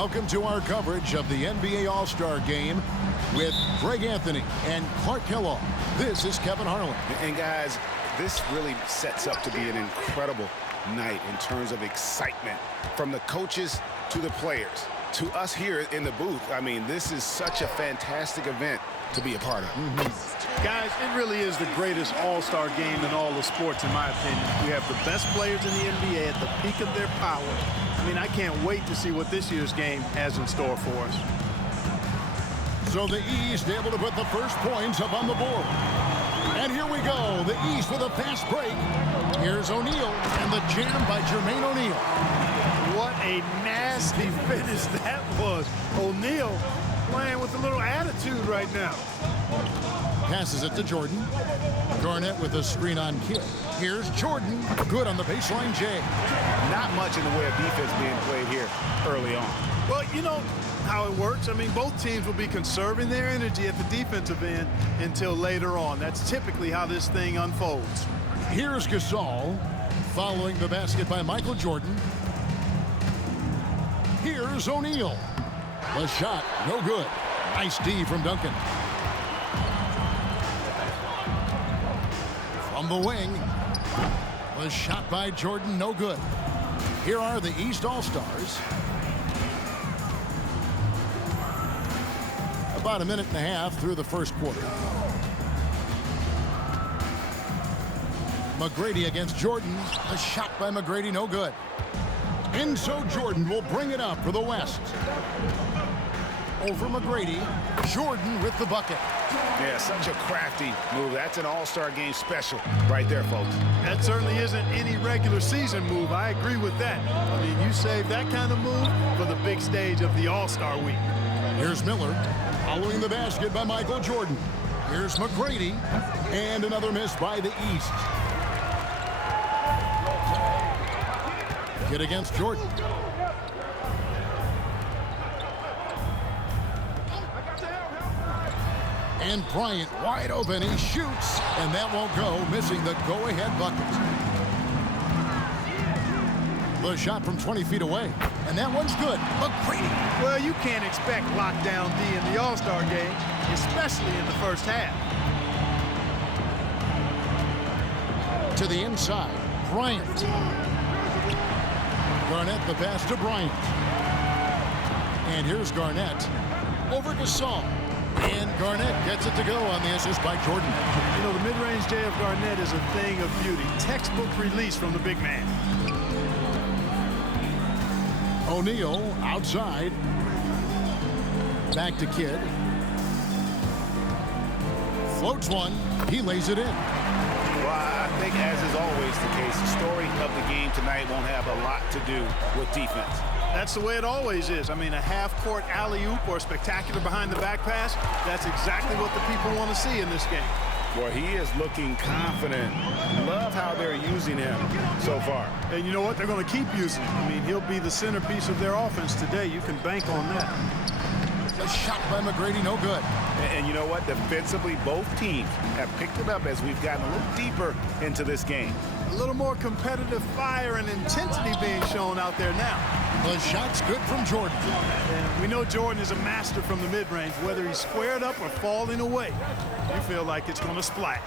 Welcome to our coverage of the NBA All-Star Game with Greg Anthony and Clark Kellogg. This is Kevin Harlan. And guys, this really sets up to be an incredible night in terms of excitement from the coaches to the players to us here in the booth. I mean, this is such a fantastic event to be a part of. Guys, it really is the greatest all-star game in all the sports, in my opinion. We have the best players in the NBA at the peak of their power. I mean, I can't wait to see what this year's game has in store for us. So the East able to put the first points up on the board. And here we go, the East with a fast break. Here's O'Neal, and the jam by Jermaine O'Neal. What a nasty finish that was. O'Neal playing with a little attitude right now. Passes it to Jordan. Garnett with a screen on Kidd. Here's Jordan. Good on the baseline, Jay. Not much in the way of defense being played here early on. Well, you know how it works. I mean, both teams will be conserving their energy at the defensive end until later on. That's typically how this thing unfolds. Here's Gasol following the basket by Michael Jordan. Here's O'Neal. The shot, no good. Nice D from Duncan. From the wing, the shot by Jordan, no good. Here are the East All-Stars. About a minute and a half through the first quarter. McGrady against Jordan. A shot by McGrady, no good. And so Jordan will bring it up for the West. Over McGrady. Jordan with the bucket. Yeah, such a crafty move. That's an all-star game special right there, folks. That certainly isn't any regular season move. I agree with that. I mean, you save that kind of move for the big stage of the All-Star Week. Here's Miller following the basket by Michael Jordan. Here's McGrady, and another miss by the East. Kidd against Jordan. And Bryant wide open. He shoots, and that won't go, missing the go-ahead bucket. The shot from 20 feet away, and that one's good. McGrady. Well, you can't expect lockdown D in the All-Star game, especially in the first half. To the inside, Bryant. Garnett the pass to Bryant. And here's Garnett over Gasol. And Garnett gets it to go on the assist by Jordan. You know, the mid-range J of Garnett is a thing of beauty. Textbook release from the big man. O'Neal outside. Back to Kidd. Floats one. He lays it in. Well, I think, as is always the case, the story of the game tonight won't have a lot to do with defense. That's the way it always is. I mean, a half-court alley-oop or a spectacular behind-the-back pass, that's exactly what the people want to see in this game. Boy, he is looking confident. Love how they're using him so far. And you know what? They're going to keep using him. I mean, he'll be the centerpiece of their offense today. You can bank on that. A shot by McGrady, no good. And you know what? Defensively, both teams have picked it up as we've gotten a little deeper into this game. A little more competitive fire and intensity being shown out there now. The shot's good from Jordan. And we know Jordan is a master from the mid-range. Whether he's squared up or falling away, you feel like it's going to splash.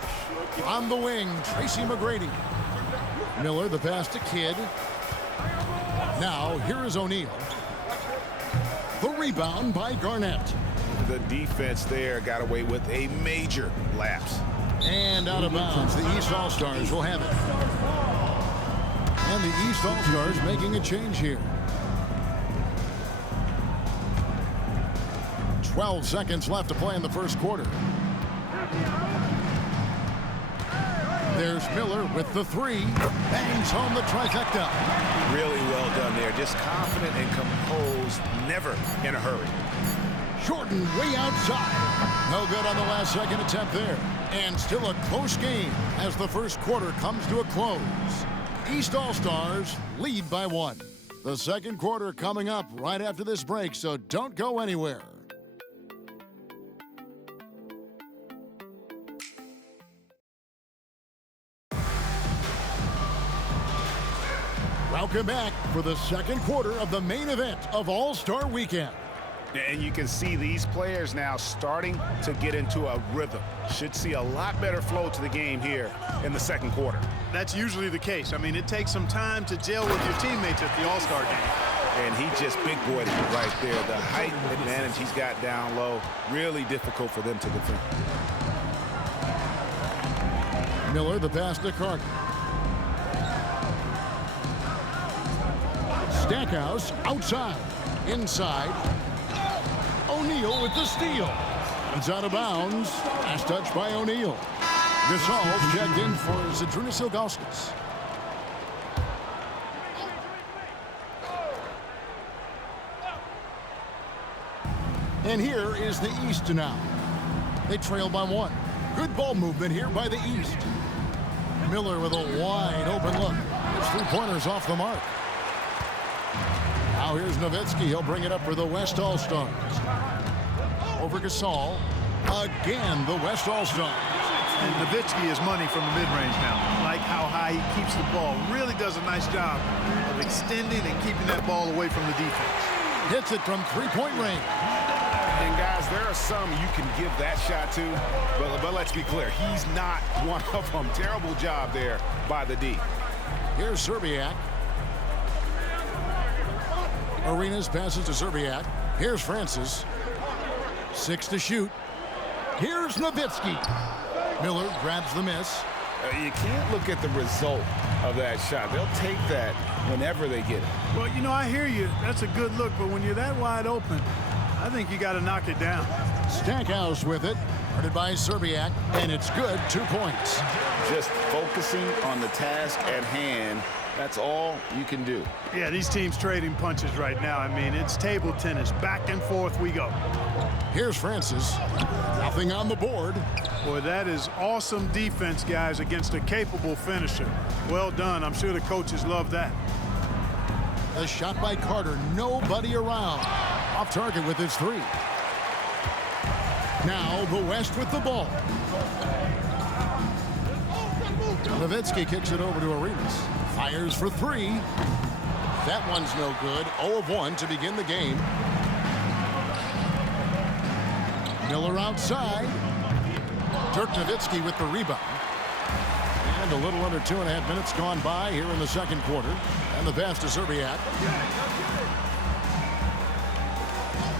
On the wing, Tracy McGrady. Miller, the pass to Kidd. Now, here is O'Neal. The rebound by Garnett. The defense there got away with a major lapse. And out of bounds, the East All-Stars will have it. And the East All-Stars making a change here. 12 seconds left to play in the first quarter. There's Miller with the three. Bangs home the trifecta. Really well done there. Just confident and composed, never in a hurry. Jordan way outside. No good on the last second attempt there. And still a close game as the first quarter comes to a close. East All-Stars lead by 1. The second quarter coming up right after this break, so don't go anywhere. Welcome back for the second quarter of the main event of All-Star Weekend. And you can see these players now starting to get into a rhythm. Should see a lot better flow to the game here in the second quarter. That's usually the case. I mean, it takes some time to gel with your teammates at the All-Star game. And he just big-boyed it right there. The height advantage he's got down low, really difficult for them to defend. Miller, the pass to Carter. Stackhouse outside. Inside. O'Neal with the steal. It's out of bounds. Last touch by O'Neal. Gasol checked in for Zydrunas Ilgauskas. And here is the East now. They trail by 1. Good ball movement here by the East. Miller with a wide open look. His 3-pointers off the mark. Now here's Nowitzki. He'll bring it up for the West All-Stars. Over Gasol. Again, the West All-Stars. And Nowitzki is money from the mid-range now. Like how high he keeps the ball. Really does a nice job of extending and keeping that ball away from the defense. Hits it from 3-point range. And guys, there are some you can give that shot to, but let's be clear, he's not one of them. Terrible job there by the D. Here's Szczerbiak. Arenas passes to Szczerbiak. Here's Francis. 6 to shoot. Here's Nowitzki. Miller grabs the miss. You can't look at the result of that shot. They'll take that whenever they get it. Well, you know, I hear you. That's a good look, but when you're that wide open, I think you got to knock it down. Stackhouse with it. Guarded by Szczerbiak, and it's good. 2 points. Just focusing on the task at hand. That's all you can do. Yeah, these teams trading punches right now. I mean, it's table tennis. Back and forth we go. Here's Francis. Nothing on the board. Boy, that is awesome defense, guys, against a capable finisher. Well done. I'm sure the coaches love that. The shot by Carter. Nobody around. Off target with his 3. Now the West with the ball. Nowitzki kicks it over to Arenas. Fires for 3. That one's no good. 0 of 1 to begin the game. Miller outside. Dirk Nowitzki with the rebound. And a little under 2.5 minutes gone by here in the second quarter. And the pass to Szczerbiak.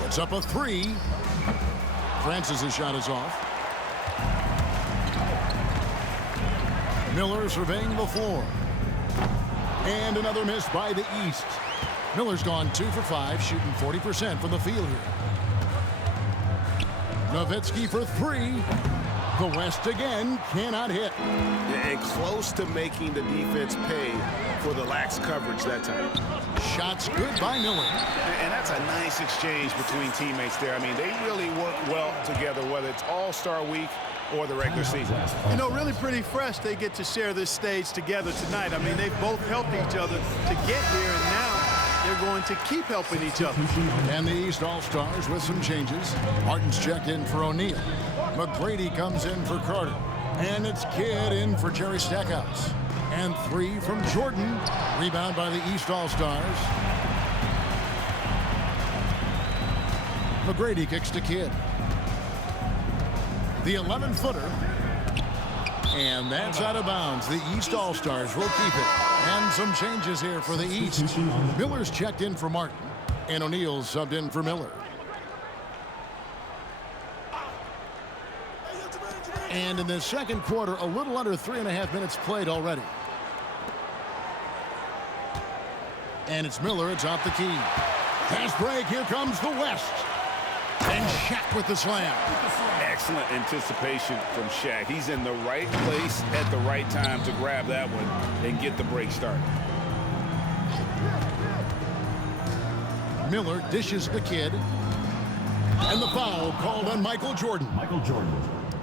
Puts up a 3. Francis' shot is off. Miller surveying the floor. And another miss by the East. Miller's gone 2 for 5, shooting 40% from the field here. Nowitzki for 3. The West again cannot hit. And close to making the defense pay for the lax coverage that time. Shots good by Miller. And that's a nice exchange between teammates there. I mean, they really work well together, whether it's All-Star Week or the regular season. You know, really pretty fresh they get to share this stage together tonight. I mean, they've both helped each other to get here, and now they're going to keep helping each other. And the East All-Stars with some changes. Martin's checked in for O'Neal. McGrady comes in for Carter. And it's Kidd in for Jerry Stackhouse. And 3 from Jordan. Rebound by the East All-Stars. McGrady kicks to Kidd. The 11-footer. And that's out of bounds. The East All-Stars will keep it. And some changes here for the East. Miller's checked in for Martin. And O'Neal's subbed in for Miller. And in the second quarter, a little under 3.5 minutes played already. And it's Miller. It's off the key. Fast break. Here comes the West. And Shaq with the slam. Excellent anticipation from Shaq. He's in the right place at the right time to grab that one and get the break started. Miller dishes the Kidd. And the foul called on Michael Jordan.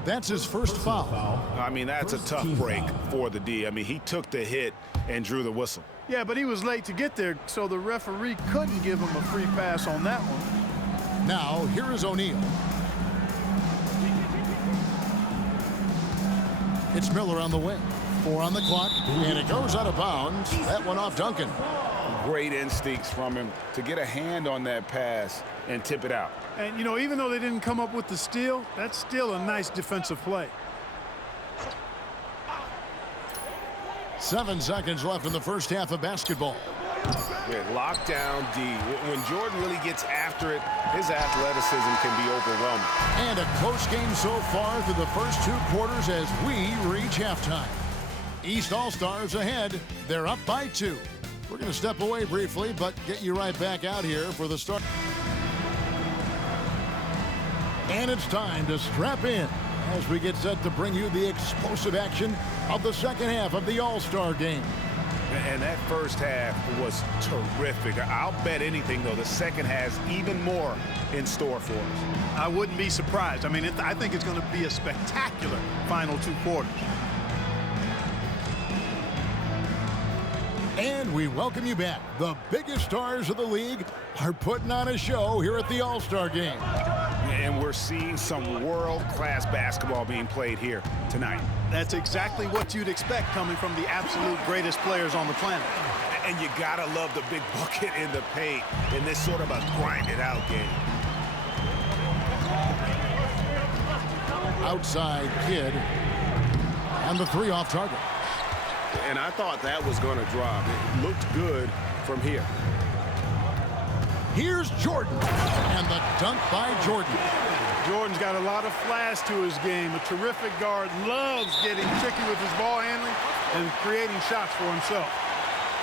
That's his first foul. I mean, that's a tough break for the D. I mean, he took the hit and drew the whistle. Yeah, but he was late to get there, so the referee couldn't give him a free pass on that one. Now, here is O'Neal. It's Miller on the wing. 4 on the clock, and it goes out of bounds. That one off Duncan. Great instincts from him to get a hand on that pass and tip it out. And, you know, even though they didn't come up with the steal, that's still a nice defensive play. 7 seconds left in the first half of basketball. Lockdown D. When Jordan really gets after it, his athleticism can be overwhelming. And a close game so far through the first 2 quarters as we reach halftime. East All-Stars ahead. They're up by 2. We're going to step away briefly, but get you right back out here for the start. And it's time to strap in as we get set to bring you the explosive action of the second half of the All-Star game. And that first half was terrific. I'll bet anything, though, the second has even more in store for us. I wouldn't be surprised. I mean, I think it's going to be a spectacular final 2 quarters. And we welcome you back. The biggest stars of the league are putting on a show here at the All-Star game. And we're seeing some world-class basketball being played here tonight. That's exactly what you'd expect coming from the absolute greatest players on the planet. And you gotta love the big bucket in the paint in this sort of a grind-it-out game. Outside Kidd. And the 3 off target. And I thought that was going to drop. It looked good from here. Here's Jordan. And the dunk by Jordan. Jordan's got a lot of flash to his game. A terrific guard, loves getting tricky with his ball handling and creating shots for himself.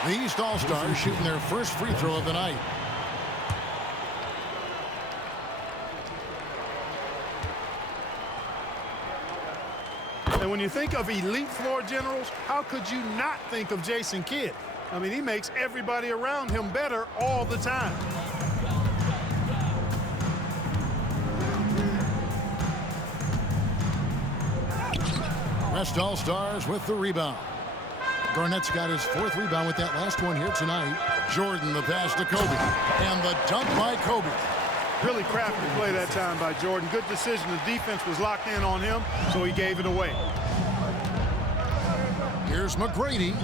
The East All-Stars shooting their first free throw of the night. And when you think of elite floor generals, how could you not think of Jason Kidd? I mean, he makes everybody around him better all the time. West All-Stars with the rebound. Garnett's got his 4th rebound with that last one here tonight. Jordan the pass to Kobe. And the dunk by Kobe. Really crafty play that time by Jordan. Good decision. The defense was locked in on him, so he gave it away. Here's McGrady.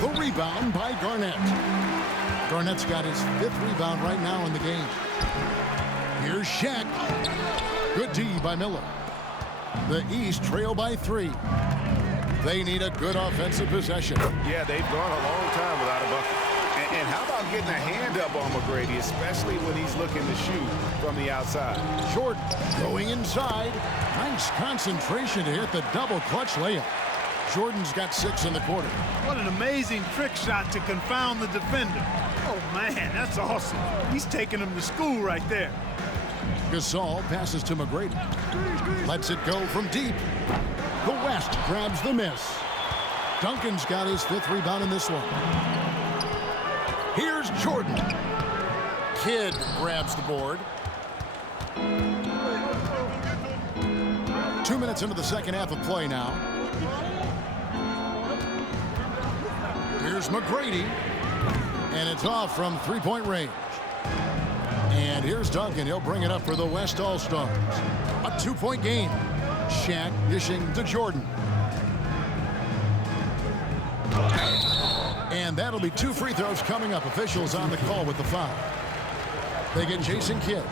The rebound by Garnett. Garnett's got his 5th rebound right now in the game. Here's Shaq. Good D by Miller. The East trail by 3. They need a good offensive possession. Yeah, they've gone a long time without a bucket. And how about getting a hand up on McGrady, especially when he's looking to shoot from the outside? Jordan going inside. Nice concentration to hit the double clutch layup. Jordan's got 6 in the quarter. What an amazing trick shot to confound the defender. Oh, man, that's awesome. He's taking him to school right there. Gasol passes to McGrady. Lets it go from deep. The West grabs the miss. Duncan's got his 5th rebound in this one. Here's Jordan. Kidd grabs the board. 2 minutes into the second half of play now. Here's McGrady. And it's off from 3-point range. And here's Duncan. He'll bring it up for the West All-Stars. A 2-point game. Shaq dishing to Jordan. And that'll be 2 free throws coming up. Officials on the call with the foul. They get Jason Kidd.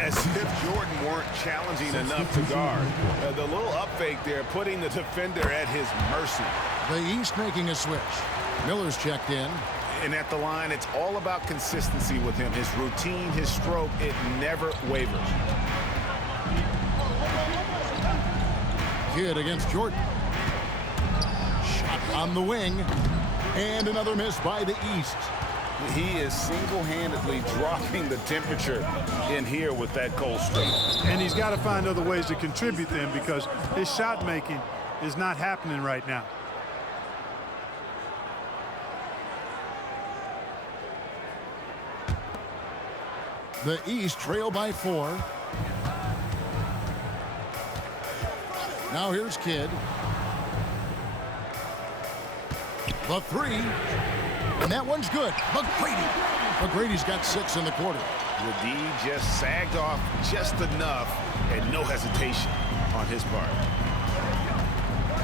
As if Jordan weren't challenging enough to guard. The little up fake there, putting the defender at his mercy. The East making a switch. Miller's checked in. And at the line, it's all about consistency with him. His routine, his stroke, it never wavers. Kidd against Jordan. Shot on the wing. And another miss by the East. He is single-handedly dropping the temperature in here with that cold streak. And he's got to find other ways to contribute then, because his shot making is not happening right now. The East trail by 4. Now here's Kidd. The 3. And that one's good. McGrady. McGrady's got 6 in the quarter. The D just sagged off just enough and no hesitation on his part.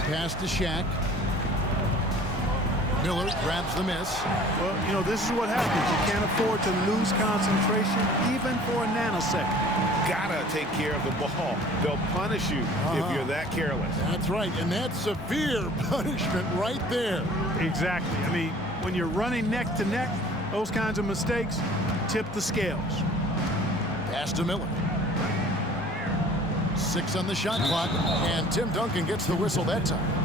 Pass to Shaq. Miller grabs the miss. Well, you know, this is what happens. You can't afford to lose concentration even for a nanosecond. Gotta take care of the ball. They'll punish you if you're that careless. That's right, and that's severe punishment right there. Exactly. I mean, when you're running neck to neck, those kinds of mistakes tip the scales. Pass to Miller. 6 on the shot clock, and Tim Duncan gets the whistle that time.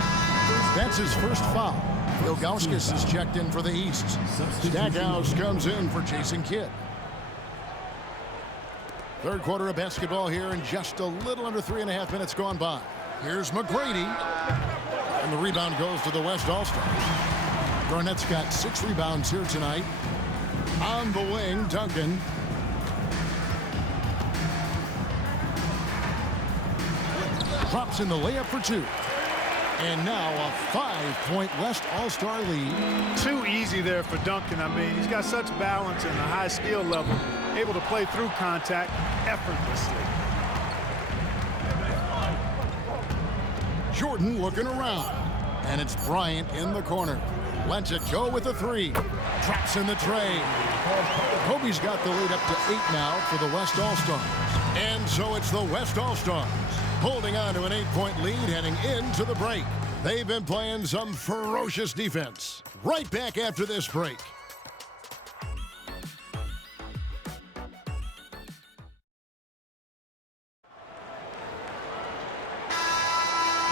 That's his first foul. Ilgauskas is checked in for the East. Stackhouse comes in for Jason Kidd. Third quarter of basketball here, and just a little under 3.5 minutes gone by. Here's McGrady, and the rebound goes to the West All-Stars. Garnett's got 6 rebounds here tonight. On the wing, Duncan. Drops in the layup for 2. And now a 5-point West All-Star lead. Too easy there for Duncan. I mean, he's got such balance and a high skill level, able to play through contact effortlessly. Jordan looking around. And it's Bryant in the corner. Lets it go with a 3. Drops in the tray. Kobe's got the lead up to 8 now for the West All-Stars. And so it's the West All-Stars holding on to an 8-point lead heading into the break. They've been playing some ferocious defense. Right back after this break.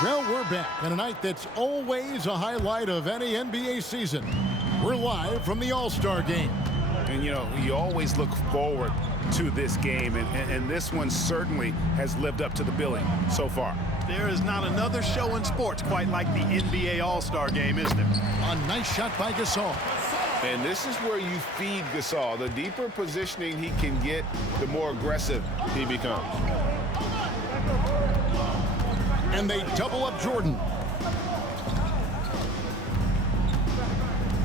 Well, we're back on a night that's always a highlight of any NBA season. We're live from the All-Star game. And, you know, you always look forward to this game, and this one certainly has lived up to the billing so far. There is not another show in sports quite like the NBA All-Star game, is there? A nice shot by Gasol. And this is where you feed Gasol. The deeper positioning he can get, the more aggressive he becomes. And they double up Jordan.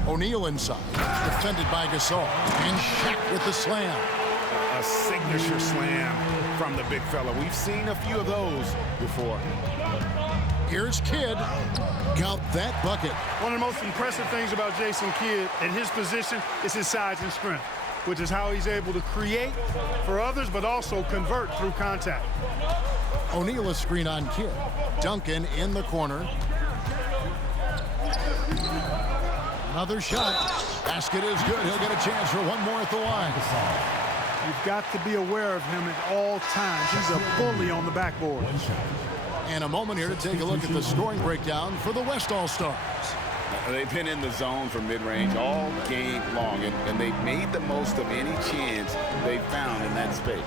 O'Neal inside, defended by Gasol. And Shaq with the slam. A signature slam from the big fella. We've seen a few of those before. Here's Kidd. Count that bucket. One of the most impressive things about Jason Kidd in his position is his size and strength, which is how he's able to create for others, but also convert through contact. O'Neal a screen on Kidd. Duncan in the corner. Another shot. Basket is good. He'll get a chance for one more at the line. You've got to be aware of him at all times. He's a bully on the backboard. And a moment here to take a look at the scoring breakdown for the West All-Stars. They've been in the zone for mid-range all game long, and they've made the most of any chance they've found in that space.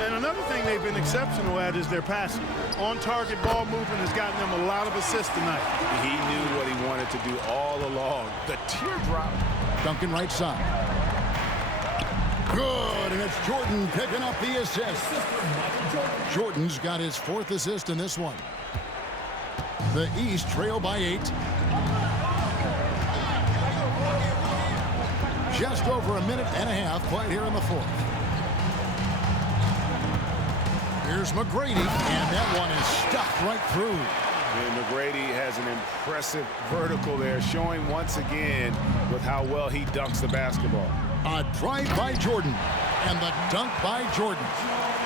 And another thing they've been exceptional at is their passing. On-target ball movement has gotten them a lot of assists tonight. He knew what he wanted to do all along. The teardrop. Duncan right side. Good, and it's Jordan picking up the assist. Jordan's got his 4th assist in this one. The East trail by 8. Just over a minute and a half played here in the 4th. Here's McGrady, and that one is stuffed right through. And McGrady has an impressive vertical there, showing once again with how well he dunks the basketball. A drive by Jordan, and the dunk by Jordan.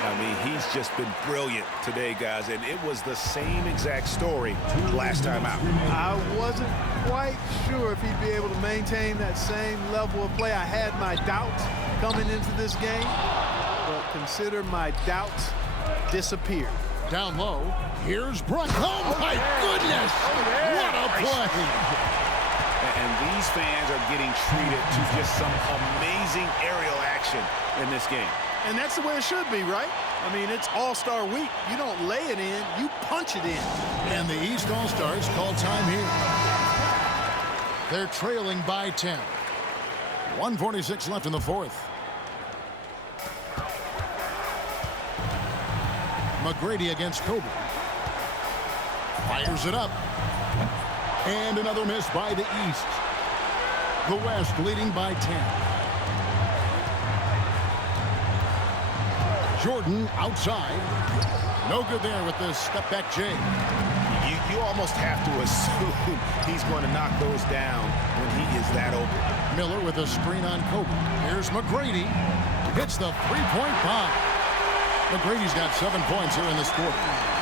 I mean, he's just been brilliant today, guys, and it was the same exact story last time out. I wasn't quite sure if he'd be able to maintain that same level of play. I had my doubts coming into this game, but consider my doubts disappeared. Down low, here's Bryant. Oh, my goodness! What a play! And these fans are getting treated to just some amazing aerial action in this game. And that's the way it should be, right? I mean, it's All-Star Week. You don't lay it in, you punch it in. And the East All-Stars call time here. They're trailing by 10. 1:46 left in the 4th. McGrady against Kobe. Fires it up. And another miss by the East. The West leading by 10. Jordan outside. No good there with the step-back J. you almost have to assume he's going to knock those down when he is that open. Miller with a screen on Kobe. Here's McGrady. Hits the three-point bomb. McGrady's got 7 points here in this quarter.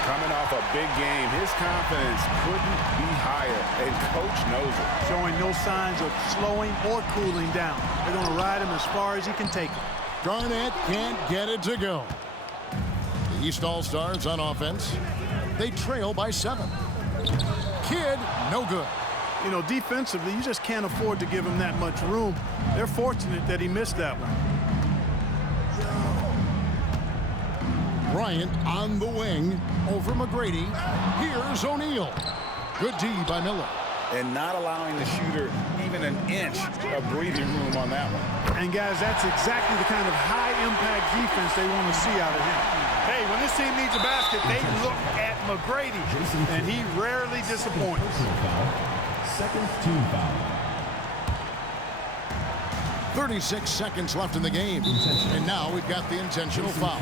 Coming off a big game, his confidence couldn't be higher, and Coach knows it. Showing no signs of slowing or cooling down. They're going to ride him as far as he can take it. Garnett can't get it to go. The East All-Stars on offense. They trail by 7. Kidd, no good. You know, defensively, you just can't afford to give him that much room. They're fortunate that he missed that one. Bryant on the wing over McGrady. Here's O'Neal. Good D by Miller. And not allowing the shooter even an inch of breathing room on that one. And guys, that's exactly the kind of high-impact defense they want to see out of him. Hey, when this team needs a basket, they look at McGrady, and he rarely disappoints. Second team foul. 36 seconds left in the game. And now we've got the intentional foul.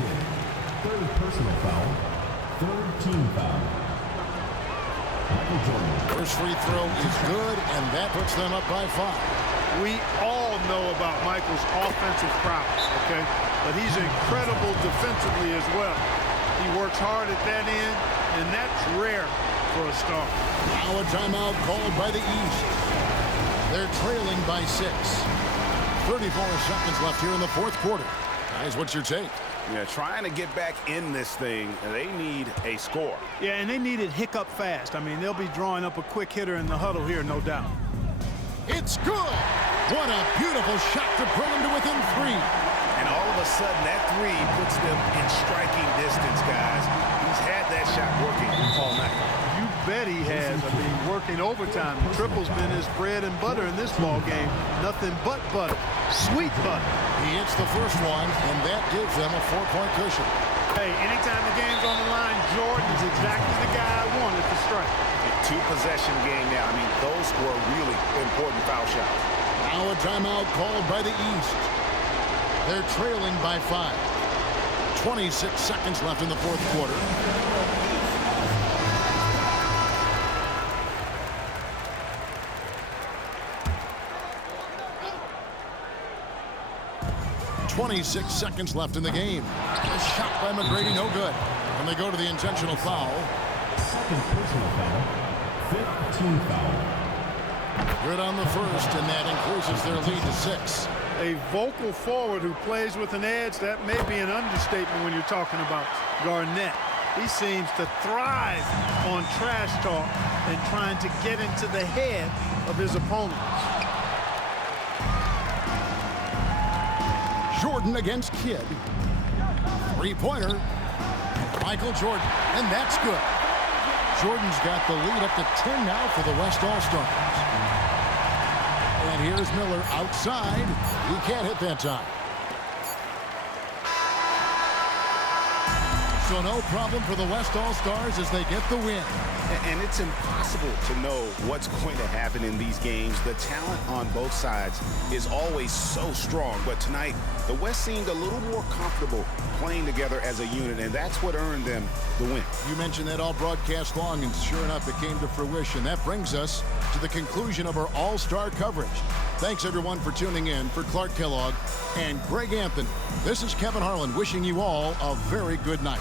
Third personal foul. Third team foul. Michael Jordan. First free throw is good, and that puts them up by 5. We all know about Michael's offensive prowess, okay? But he's incredible defensively as well. He works hard at that end, and that's rare for a star. Now a timeout called by the East. They're trailing by 6. 34 seconds left here in the fourth quarter. Guys, what's your take? Yeah, trying to get back in this thing, they need a score. Yeah, and they need it hiccup fast. I mean, they'll be drawing up a quick hitter in the huddle here, no doubt. It's good! What a beautiful shot to bring them to within 3. And all of a sudden, that 3 puts them in striking distance, guys. He's had that shot working all night. You bet he has. I mean, working overtime. The triple's been his bread and butter in this ball game. Nothing but butter. Sweet butter. He hits the first one, and that gives them a 4-point cushion. Hey, anytime the game's on the line, Jordan is exactly the guy I wanted to strike. A 2-possession game now. I mean, those were really important foul shots. Now a timeout called by the East. They're trailing by 5. 26 seconds left in the fourth quarter. .26 seconds left in the game. A shot by McGrady, no good. And they go to the intentional foul. Second personal foul. Fifth team foul. Good on the first, and that increases their lead to 6. A vocal forward who plays with an edge, that may be an understatement when you're talking about Garnett. He seems to thrive on trash talk and trying to get into the head of his opponents. Jordan against Kidd. 3-pointer. Michael Jordan, and that's good. Jordan's got the lead up to 10 now for the West All-Stars. And here's Miller outside. He can't hit that time. So no problem for the West All-Stars as they get the win. And it's impossible to know what's going to happen in these games. The talent on both sides is always so strong. But tonight, the West seemed a little more comfortable playing together as a unit, and that's what earned them the win. You mentioned that all broadcast long, and sure enough, it came to fruition. That brings us to the conclusion of our All-Star coverage. Thanks, everyone, for tuning in. For Clark Kellogg and Greg Anthony, this is Kevin Harlan wishing you all a very good night.